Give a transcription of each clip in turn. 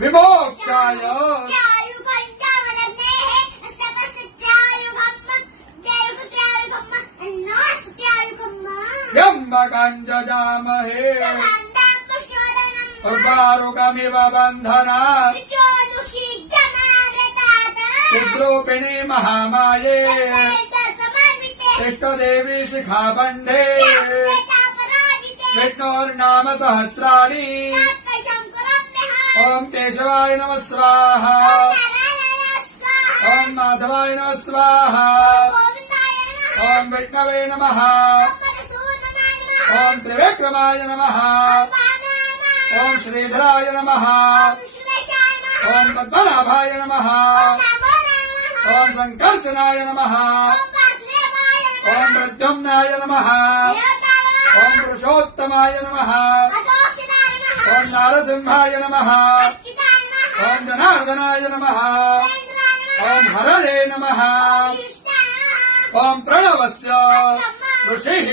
विमोक्षाय यम्बकञ्जजामहे उर्वारुकमिव बन्धनात् चिद्रूपिणी महामाये इष्टदेवी शिखाबन्धे विष्णोर्नाम सहस्राणि ओम केशवाय नमः स्वाहा ओम माधवाय नमः स्वाहा ओम विष्णवे नमः ओम त्रिविक्रमाय नमः ओम श्रीधराय नमः ओम पद्मनाभाय नमः ओम संकर्षणाय नमः ओम प्रद्युम्नाय नमः ओम पुरुषोत्तमाय नमः ओम नारसिंहाय नमः ओम जनार्दनाय नमः ओम हरणे नमः ओम प्रणवस्य ऋषिः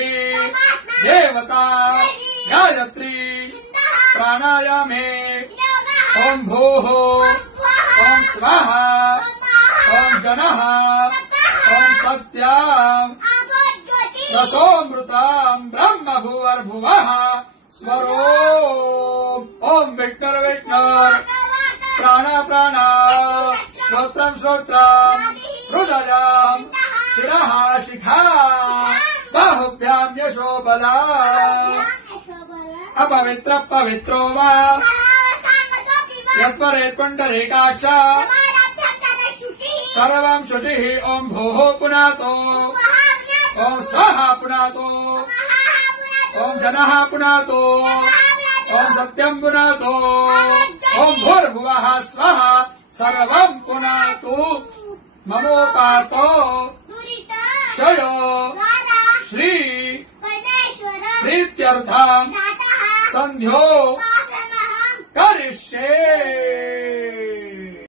देवता गायत्री प्राणायामे ओम भूः ओम स्वाहा ओम जनः ओम सत्याम् रसोऽमृताम् ब्रह्म भुवर्भुवः स्वरो ओम विष्णुर विष्णुर प्राण प्राण श्रोत्रम श्रोत्रम हृदयम् शिरः शिखा बाहुभ्याम् यशो बला अपवित्र पवित्रो वा यस्मरेत् पुण्डरीकाक्ष सर्वं शुचिः ओम भूः पुनातो ओम स्वाहा पुनातो ओम जनः पुनातो ओम सत्यं पुनातो ओम भूर्भुवः स्वः सर्वं पुनातु ममोपातो शयो श्री प्रीत्यर्थं संध्यो करिष्ये।